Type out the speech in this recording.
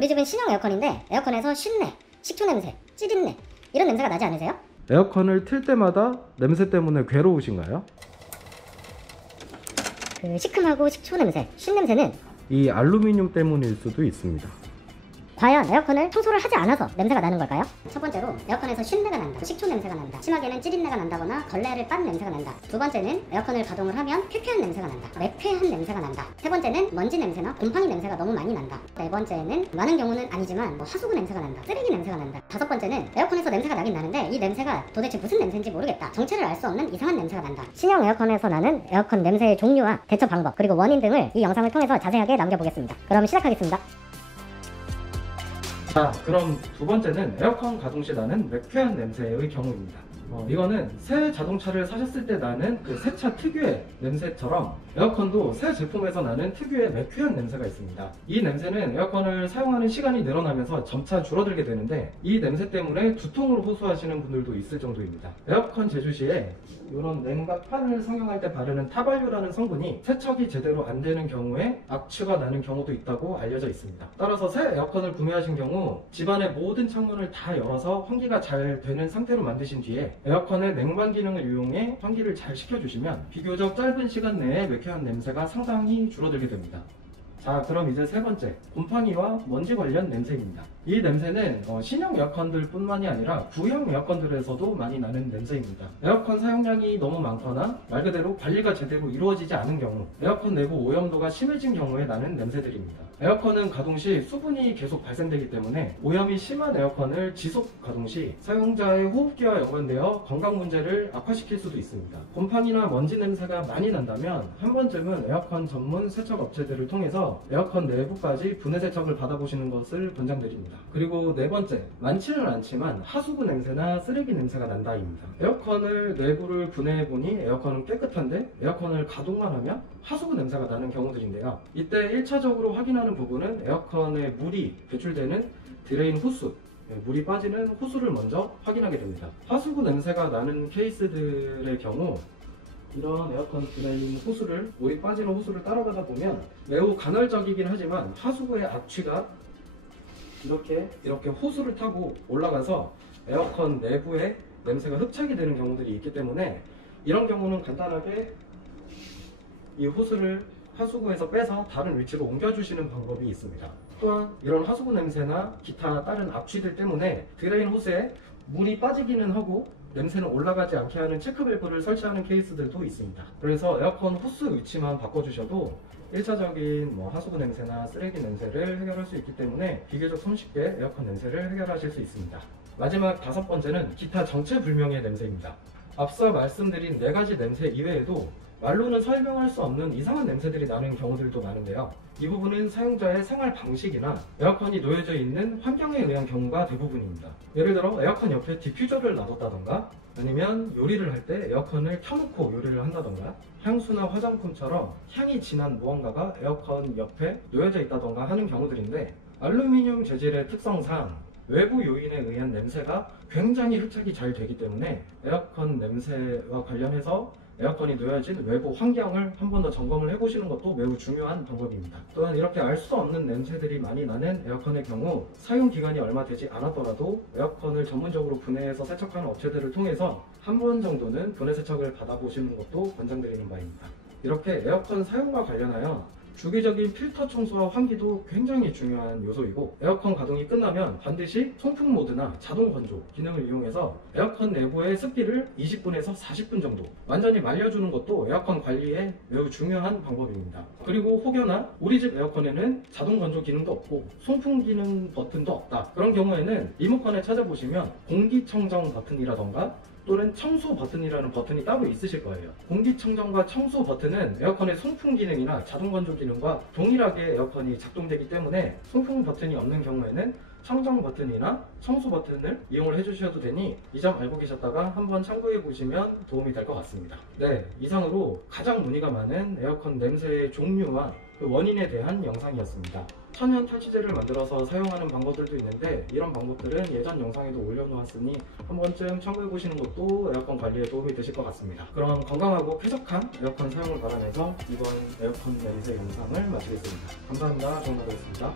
우리 집은 신형 에어컨인데 에어컨에서 쉰내, 식초 냄새, 찌릿내 이런 냄새가 나지 않으세요? 에어컨을 틀 때마다 냄새 때문에 괴로우신가요? 그 시큼하고 식초 냄새, 쉰 냄새는 이 알루미늄 때문일 수도 있습니다. 과연 에어컨을 청소를 하지 않아서 냄새가 나는 걸까요? 첫 번째로 에어컨에서 쉰내가 난다, 식초 냄새가 난다, 심하게는 찌릿내가 난다거나 걸레를 빤 냄새가 난다. 두 번째는 에어컨을 가동을 하면 쾌쾌한 냄새가 난다, 매쾌한 냄새가 난다. 세 번째는 먼지 냄새나 곰팡이 냄새가 너무 많이 난다. 네 번째는 많은 경우는 아니지만 하수구 냄새가 난다, 쓰레기 냄새가 난다. 다섯 번째는 에어컨에서 냄새가 나긴 나는데 이 냄새가 도대체 무슨 냄새인지 모르겠다, 정체를 알 수 없는 이상한 냄새가 난다. 신형 에어컨에서 나는 에어컨 냄새의 종류와 대처 방법 그리고 원인 등을 이 영상을 통해서 자세하게 남겨보겠습니다. 그럼 시작하겠습니다. 자, 그럼 두 번째는 에어컨 가동 시 나는 매쾌한 냄새의 경우입니다. 이거는 새 자동차를 사셨을 때 나는 그 새 차 특유의 냄새처럼 에어컨도 새 제품에서 나는 특유의 매쾌한 냄새가 있습니다. 이 냄새는 에어컨을 사용하는 시간이 늘어나면서 점차 줄어들게 되는데 이 냄새 때문에 두통을 호소하시는 분들도 있을 정도입니다. 에어컨 제조 시에 이런 냉각판을 성형할 때 바르는 타발유라는 성분이 세척이 제대로 안 되는 경우에 악취가 나는 경우도 있다고 알려져 있습니다. 따라서 새 에어컨을 구매하신 경우 집안의 모든 창문을 다 열어서 환기가 잘 되는 상태로 만드신 뒤에 에어컨의 냉방 기능을 이용해 환기를 잘 시켜주시면 비교적 짧은 시간 내에 매쾌한 냄새가 상당히 줄어들게 됩니다. 자, 그럼 이제 세 번째, 곰팡이와 먼지 관련 냄새입니다. 이 냄새는 신형 에어컨들 뿐만이 아니라 구형 에어컨들에서도 많이 나는 냄새입니다. 에어컨 사용량이 너무 많거나 말 그대로 관리가 제대로 이루어지지 않은 경우, 에어컨 내부 오염도가 심해진 경우에 나는 냄새들입니다. 에어컨은 가동 시 수분이 계속 발생되기 때문에 오염이 심한 에어컨을 지속 가동 시 사용자의 호흡기와 연관되어 건강 문제를 악화시킬 수도 있습니다. 곰팡이나 먼지 냄새가 많이 난다면 한 번쯤은 에어컨 전문 세척 업체들을 통해서 에어컨 내부까지 분해 세척을 받아보시는 것을 권장드립니다. 그리고 네 번째, 많지는 않지만 하수구 냄새나 쓰레기 냄새가 난다입니다. 에어컨을 내부를 분해해보니 에어컨은 깨끗한데 에어컨을 가동만 하면 하수구 냄새가 나는 경우들인데요. 이때 1차적으로 확인하는 부분은 에어컨에 물이 배출되는 드레인 호수, 물이 빠지는 호수를 먼저 확인하게 됩니다. 하수구 냄새가 나는 케이스들의 경우 이런 에어컨 드레인 호수를, 물이 빠지는 호수를 따라가다 보면 매우 간헐적이긴 하지만 하수구의 악취가 이렇게 호수를 타고 올라가서 에어컨 내부에 냄새가 흡착이 되는 경우들이 있기 때문에 이런 경우는 간단하게 이 호수를 하수구에서 빼서 다른 위치로 옮겨주시는 방법이 있습니다. 또한 이런 하수구 냄새나 기타 다른 악취들 때문에 드레인 호스에 물이 빠지기는 하고 냄새는 올라가지 않게 하는 체크밸브를 설치하는 케이스들도 있습니다. 그래서 에어컨 호스 위치만 바꿔주셔도 1차적인 하수구 냄새나 쓰레기 냄새를 해결할 수 있기 때문에 비교적 손쉽게 에어컨 냄새를 해결하실 수 있습니다. 마지막 다섯 번째는 기타 정체불명의 냄새입니다. 앞서 말씀드린 4가지 냄새 이외에도 말로는 설명할 수 없는 이상한 냄새들이 나는 경우들도 많은데요. 이 부분은 사용자의 생활 방식이나 에어컨이 놓여져 있는 환경에 의한 경우가 대부분입니다. 예를 들어 에어컨 옆에 디퓨저를 놔뒀다던가 아니면 요리를 할 때 에어컨을 켜놓고 요리를 한다던가 향수나 화장품처럼 향이 진한 무언가가 에어컨 옆에 놓여져 있다던가 하는 경우들인데 알루미늄 재질의 특성상 외부 요인에 의한 냄새가 굉장히 흡착이 잘 되기 때문에 에어컨 냄새와 관련해서 에어컨이 놓여진 외부 환경을 한 번 더 점검을 해보시는 것도 매우 중요한 방법입니다. 또한 이렇게 알 수 없는 냄새들이 많이 나는 에어컨의 경우 사용 기간이 얼마 되지 않았더라도 에어컨을 전문적으로 분해해서 세척하는 업체들을 통해서 한 번 정도는 분해 세척을 받아보시는 것도 권장드리는 바입니다. 이렇게 에어컨 사용과 관련하여 주기적인 필터 청소와 환기도 굉장히 중요한 요소이고 에어컨 가동이 끝나면 반드시 송풍 모드나 자동 건조 기능을 이용해서 에어컨 내부의 습기를 20분에서 40분 정도 완전히 말려주는 것도 에어컨 관리에 매우 중요한 방법입니다. 그리고 혹여나 우리 집 에어컨에는 자동 건조 기능도 없고 송풍 기능 버튼도 없다, 그런 경우에는 리모컨에 찾아보시면 공기청정 버튼이라던가 또는 청소 버튼이라는 버튼이 따로 있으실 거예요. 공기청정과 청소 버튼은 에어컨의 송풍 기능이나 자동 건조 기능과 동일하게 에어컨이 작동되기 때문에 송풍 버튼이 없는 경우에는 청정 버튼이나 청소 버튼을 이용을 해주셔도 되니 이 점 알고 계셨다가 한번 참고해 보시면 도움이 될 것 같습니다. 네, 이상으로 가장 문의가 많은 에어컨 냄새의 종류와 그 원인에 대한 영상이었습니다. 천연 탈취제를 만들어서 사용하는 방법들도 있는데 이런 방법들은 예전 영상에도 올려놓았으니 한 번쯤 참고해 보시는 것도 에어컨 관리에 도움이 되실 것 같습니다. 그럼 건강하고 쾌적한 에어컨 사용을 바라면서 이번 에어컨 냄새 영상을 마치겠습니다. 감사합니다. 좋은 하루였습니다.